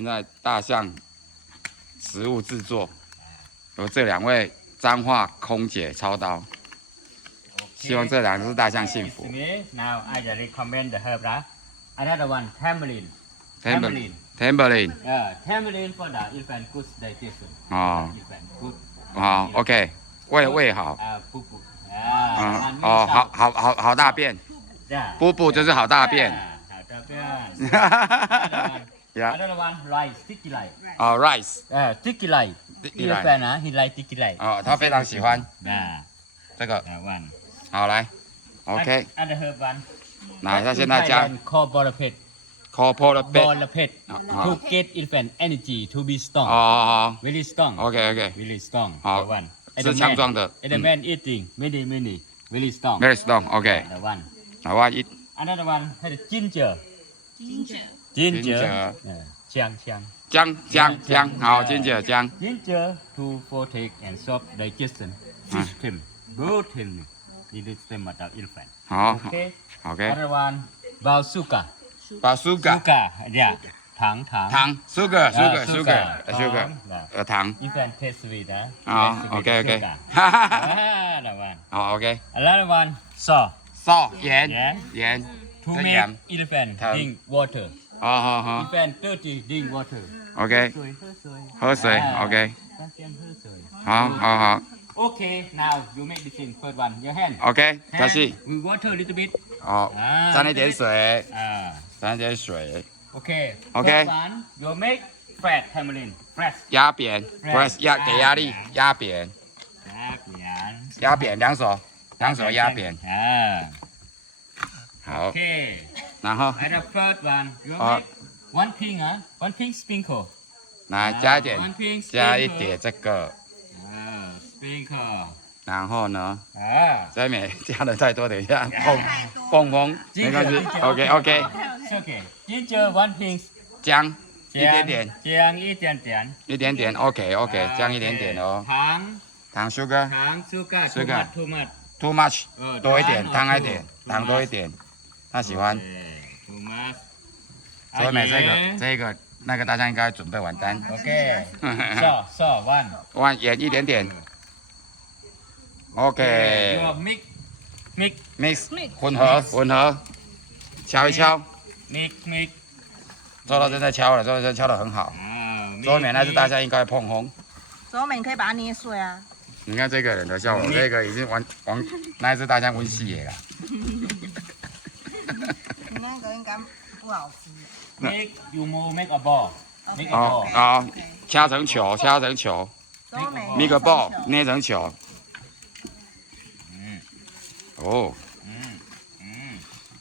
现在大象食物制作由这2位彰化空姐操刀，希望这2只大象幸福。 Now I just recommend the herb, right? Another one, tamarind. Tamarind. Tamarind for the infant good digestion. 哦 Infant good. 好 ，OK， 为了胃好。布布。好大便。布布就是好大便。好大便。Another one, rice, sticky rice. 哦 ，rice. Sticky rice. Infant 啊 ，he like sticky rice. 哦，他非常喜欢这个。one. 好，来 ，OK。 Another herb one. 来，他现在加 Called borapet. Borapet. To get infant energy to be strong. 哦 Very strong. ，OK， Very strong. 好 One. 是强壮的。 The man eating many. Very strong. Very strong. OK。 The one. 好，我一 Another one has ginger. Ginger. 姜。姜，好，ginger 姜。 Ginger to protect and stop digestion system. Protein in the stomach of infant. 好 Okay. ，OK。 Another one, balsuka. 把 sugar Yeah. 糖。糖 sugar 糖。 Infant taste sweet, huh? 好 ，OK。 Another one. 好 ，OK。 Another one, salt. 盐 To 这 make 盐。 elephant 糖 drink water. 好 Elephant dirty drink water. ，OK。喝水 ，OK。 喝水。好 Okay, now you make the thing. First one, your hand. ，OK，开始。 We water a little bit. 好，沾一点水， 沾一点水。 Okay. Okay. First one, you make flat tamarind. Flat. 压扁 ，press 给压力，压扁，2手压扁。好， Okay. 然后 And the third one, you 好 make one pink, huh? One pink sprinkle. 来加一点 One pink sprinkle. 加一点这个， Sprinkle. 然后呢，这边加的太多，等一下碰没关系。OK。 It's okay. Ginger, one pink. 姜一点点，姜一点点。 OK， 姜一点点哦。糖 sugar Too much. too much 多一点， 糖糖多一点，他喜欢。 Too much. 所以这个那个大家应该准备完单。 Okay. So one. 往盐一点点。You OK。 mix 混合，敲一敲。 mix. 周老师在敲了，周老师敲得很好。周美那是大家应该碰红。周美，你可以把它捏碎啊。你看这个人的效果，这个已经往那一只大象温细野了。你那个应该不好吃。 Make a ball. Make a ball. 好，掐成球。周美 make a ball 捏成球。哦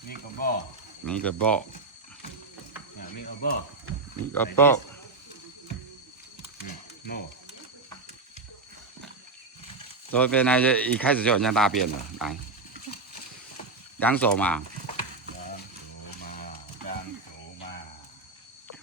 Make a ball. make a ball Make a ball. make a ball。 More. 周边那些一开始就很像大便了，来，2手嘛。